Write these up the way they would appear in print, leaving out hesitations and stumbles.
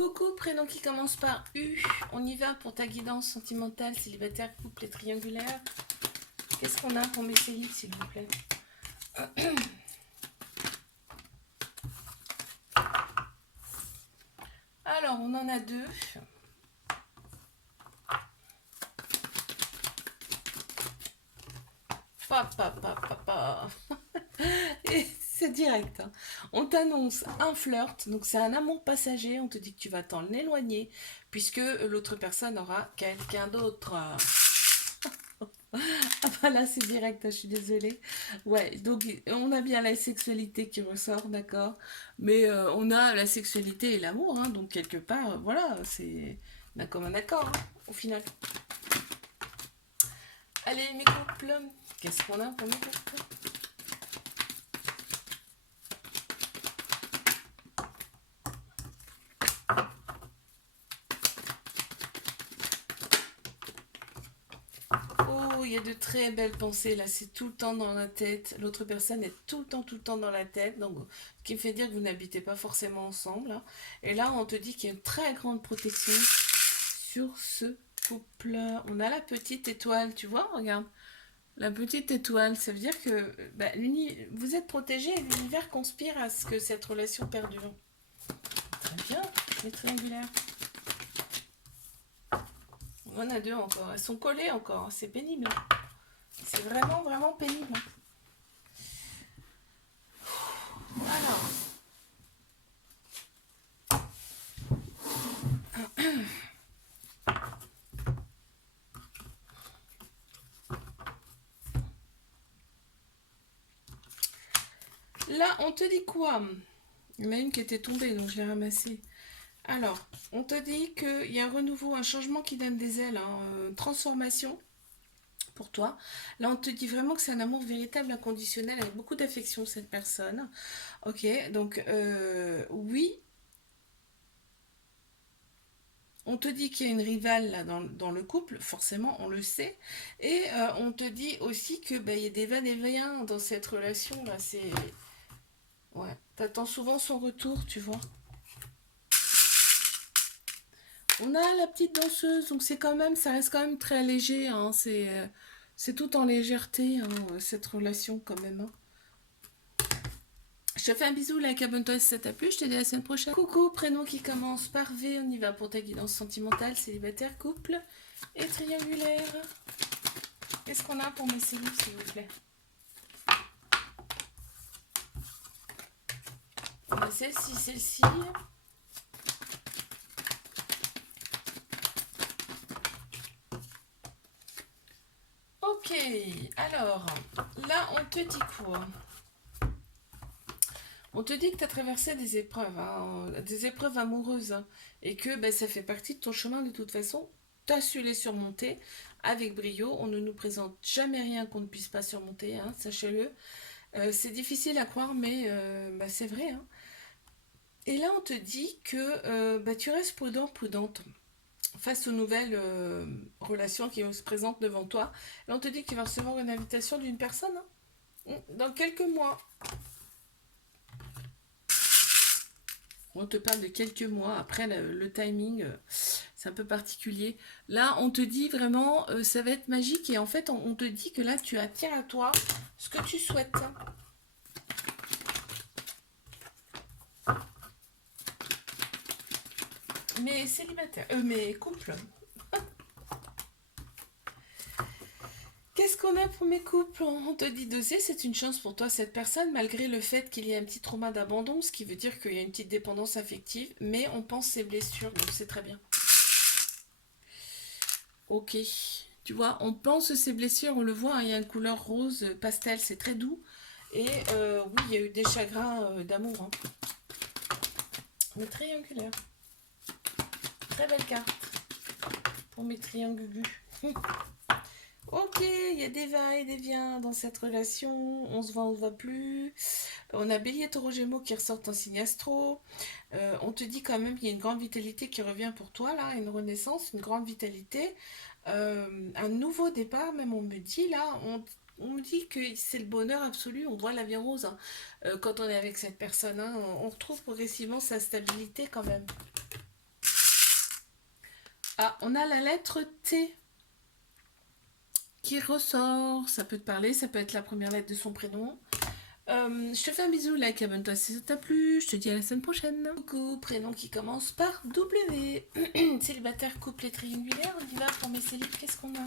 Coucou, prénom qui commence par U. On y va pour ta guidance sentimentale, célibataire, couple et triangulaire. Qu'est-ce qu'on a pour mes célibes, s'il vous plaît? Alors, on en a deux. Papa. Et c'est direct, hein. On t'annonce un flirt, donc c'est un amour passager. On te dit que tu vas t'en éloigner puisque l'autre personne aura quelqu'un d'autre. Ah bah là c'est direct, hein, je suis désolée. Ouais, donc on a bien la sexualité qui ressort, d'accord. Mais on a la sexualité et l'amour, hein, donc quelque part, voilà, c'est on a comme un accord, hein, au final. Allez, mes couples, qu'est-ce qu'on a pour mes couples? Oh, il y a de très belles pensées là, c'est tout le temps dans la tête. L'autre personne est tout le temps dans la tête, donc ce qui me fait dire que vous n'habitez pas forcément ensemble, hein. Et là, on te dit qu'il y a une très grande protection sur ce couple. On a la petite étoile, tu vois, regarde. La petite étoile, ça veut dire que bah, vous êtes protégé et l'univers conspire à ce que cette relation perdure. Très bien, les triangulaires. On en a deux encore. Elles sont collées encore. C'est pénible, hein. C'est vraiment pénible, hein. Alors, là, on te dit quoi? Il y en a une qui était tombée, donc je l'ai ramassée. Alors, on te dit qu'il y a un renouveau, un changement qui donne des ailes, hein, transformation pour toi. Là, on te dit vraiment que c'est un amour véritable, inconditionnel, avec beaucoup d'affection, cette personne. Ok, donc oui, on te dit qu'il y a une rivale là, dans le couple, forcément, on le sait. Et on te dit aussi que bah, il y a des va-et-vient dans cette relation là. C'est ouais, t'attends souvent son retour, tu vois. On a la petite danseuse, donc c'est quand même, ça reste quand même très léger, hein. C'est tout en légèreté, hein, cette relation quand même, hein. Je te fais un bisou, like, abonne-toi si ça t'a plu, je te dis à la semaine prochaine. Coucou, prénom qui commence par V, on y va pour ta guidance sentimentale, célibataire, couple et triangulaire. Qu'est-ce qu'on a pour mes cellules, s'il vous plaît? On a celle-ci, celle-ci. Ok, alors, là, on te dit quoi? On te dit que tu as traversé des épreuves, hein, des épreuves amoureuses, hein, et que ben, ça fait partie de ton chemin de toute façon. Tu as su les surmonter avec brio. On ne nous présente jamais rien qu'on ne puisse pas surmonter, hein, sachez-le. C'est difficile à croire, mais bah, c'est vrai, hein. Et là, on te dit que bah, tu restes prudent, prudente face aux nouvelles relations qui se présentent devant toi. Là, on te dit que tu vas recevoir une invitation d'une personne, hein, dans quelques mois. On te parle de quelques mois. Après, le timing, c'est un peu particulier. Là, on te dit vraiment, ça va être magique. Et en fait, on te dit que là, tu attires à toi ce que tu souhaites. Mais célibataire, mais couple. Qu'est-ce qu'on a pour mes couples? On te dit d'oser, c'est une chance pour toi, cette personne, malgré le fait qu'il y ait un petit trauma d'abandon, ce qui veut dire qu'il y a une petite dépendance affective, mais on pense ses blessures, donc c'est très bien. Ok. Tu vois, on pense ses blessures, on le voit, hein, il y a une couleur rose pastel, c'est très doux. Et oui, il y a eu des chagrins d'amour, hein. Mais triangulaire. Très belle carte pour mes triangugus. Ok, il y a des va et des viens dans cette relation. On se voit, on se voit plus. On a Bélier, Taureau, Gémeaux qui ressortent en signe astro. On te dit quand même qu'il y a une grande vitalité qui revient pour toi, là, une renaissance, une grande vitalité. Un nouveau départ, même on me dit, là, on me dit que c'est le bonheur absolu. On voit la vie rose, hein, quand on est avec cette personne, hein. On retrouve progressivement sa stabilité quand même. Ah, on a la lettre T qui ressort. Ça peut te parler, ça peut être la première lettre de son prénom. Je te fais un bisou, like, abonne-toi si ça t'a plu. Je te dis à la semaine prochaine. Coucou, prénom qui commence par W. Célibataire, couple et triangulaire. On y va pour mes célibes. Qu'est-ce qu'on a?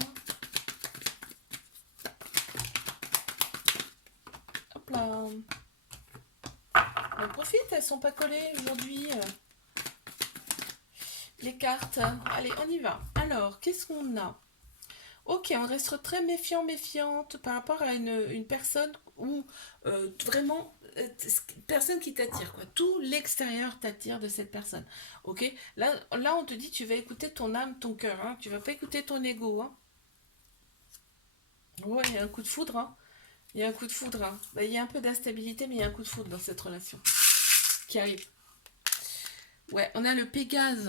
Hop là. On profite, elles sont pas collées aujourd'hui. Les cartes. Allez, on y va. Alors, qu'est-ce qu'on a? Ok, on reste très méfiant, méfiante par rapport à une personne ou vraiment personne qui t'attire, quoi. Tout l'extérieur t'attire de cette personne. Ok, là, on te dit tu vas écouter ton âme, ton cœur, hein. Tu vas pas écouter ton ego, hein. Ouais, il y a un coup de foudre, hein. Il y a un coup de foudre, hein. Bah, il y a un peu d'instabilité, mais il y a un coup de foudre dans cette relation qui arrive. Ouais, on a le Pégase,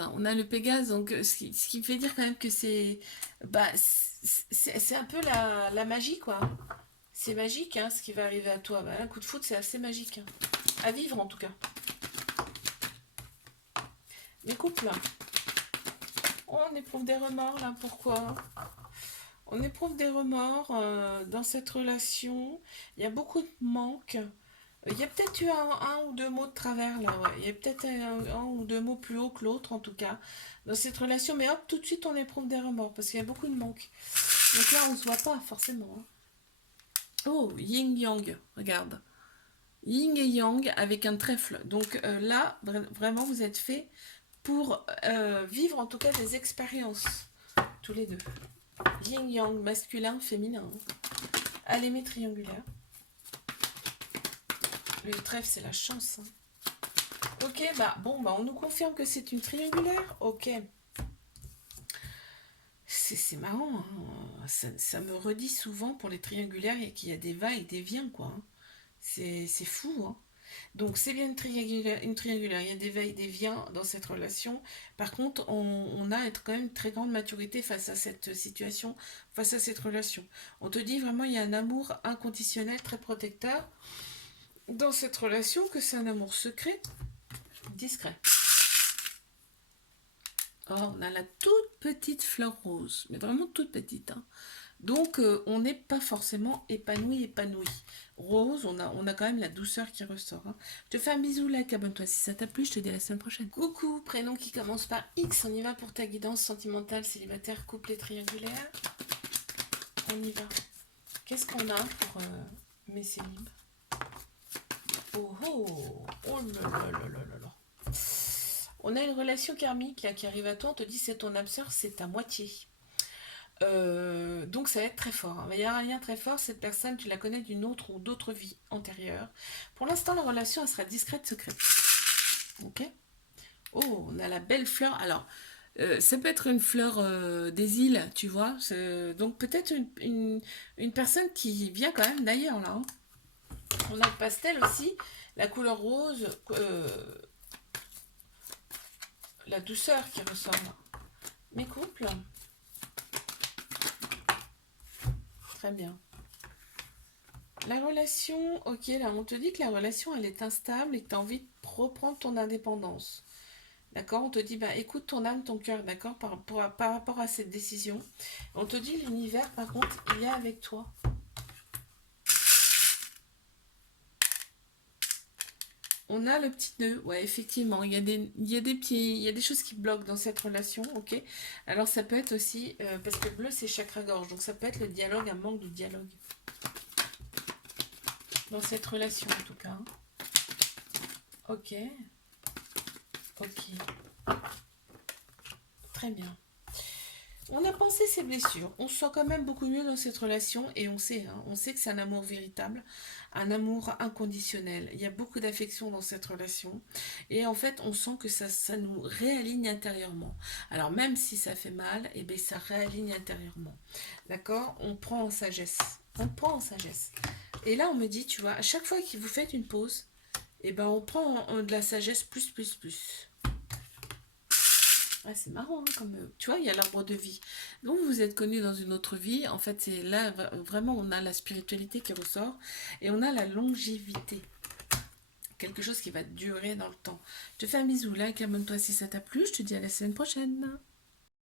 donc ce qui fait dire quand même que c'est, bah, c'est un peu la magie, quoi. C'est magique, hein, ce qui va arriver à toi. Bah, un coup de foot, c'est assez magique, hein. À vivre, en tout cas. Les couples. Oh, on éprouve des remords, là. Pourquoi? On éprouve des remords dans cette relation. Il y a beaucoup de manques. Il y a peut-être eu un ou deux mots de travers, là, ouais. Il y a peut-être un ou deux mots plus haut que l'autre, en tout cas, dans cette relation. Mais hop, tout de suite, on éprouve des remords, parce qu'il y a beaucoup de manques. Donc là, on se voit pas, forcément, hein. Oh, yin-yang, regarde. Yin et yang avec un trèfle. Donc là, vraiment, vous êtes fait pour vivre en tout cas des expériences, tous les deux. Yin-yang, masculin, féminin. Allez, mes triangulaires. Le trèfle, c'est la chance, hein. Ok, bah bon, bah on nous confirme que c'est une triangulaire. Ok. C'est marrant, hein. Ça me redit souvent pour les triangulaires et qu'il y a des va et des viens, quoi, hein. C'est fou, hein. Donc c'est bien une triangulaire, il y a des va et des viens dans cette relation. Par contre, on a quand même une très grande maturité face à cette situation, face à cette relation. On te dit vraiment, il y a un amour inconditionnel, très protecteur dans cette relation, que c'est un amour secret, discret. Oh, on a la toute petite fleur rose, mais vraiment toute petite, hein. Donc, on n'est pas forcément épanoui. Rose, on a quand même la douceur qui ressort, hein. Je te fais un bisou, like, abonne-toi si ça t'a plu, je te dis à la semaine prochaine. Coucou, prénom qui commence par X, on y va pour ta guidance sentimentale, célibataire, couple et triangulaire. On y va. Qu'est-ce qu'on a pour mes célibes? Oh oh, oh là là là là là là. On a une relation karmique là qui arrive à toi, on te dit c'est ton âme sœur, c'est ta moitié. Donc ça va être très fort, hein. Il y a un lien très fort, cette personne, tu la connais d'une autre ou d'autres vies antérieures. Pour l'instant, la relation, elle sera discrète, secrète. Ok. Oh, on a la belle fleur. Alors, ça peut être une fleur des îles, tu vois. Donc peut-être une personne qui vient quand même d'ailleurs, là, hein. On a le pastel aussi, la couleur rose, la douceur qui ressort là. Mes couples. Très bien. La relation, ok, là on te dit que la relation elle est instable et que tu as envie de reprendre ton indépendance. D'accord? On te dit, bah écoute ton âme, ton cœur, d'accord, par rapport à cette décision. On te dit l'univers, par contre, il est avec toi. On a le petit nœud, ouais, effectivement, il y a des choses qui bloquent dans cette relation, ok? Alors ça peut être aussi, parce que le bleu c'est chakra-gorge, donc ça peut être le dialogue, un manque de dialogue. Dans cette relation en tout cas, hein. Ok, ok, très bien. On a pensé ces blessures, on se sent quand même beaucoup mieux dans cette relation et on sait, hein, on sait que c'est un amour véritable, un amour inconditionnel. Il y a beaucoup d'affection dans cette relation et en fait on sent que ça nous réaligne intérieurement. Alors même si ça fait mal, et bien ça réaligne intérieurement. D'accord? On prend en sagesse. On prend en sagesse. Et là on me dit, tu vois, à chaque fois que vous faites une pause, et ben on prend de la sagesse plus, plus, plus. Ouais, c'est marrant, hein, comme tu vois, il y a l'arbre de vie. Donc vous êtes connu dans une autre vie. En fait, c'est là vraiment on a la spiritualité qui ressort et on a la longévité. Quelque chose qui va durer dans le temps. Je te fais un bisou, like, abonne-toi si ça t'a plu. Je te dis à la semaine prochaine.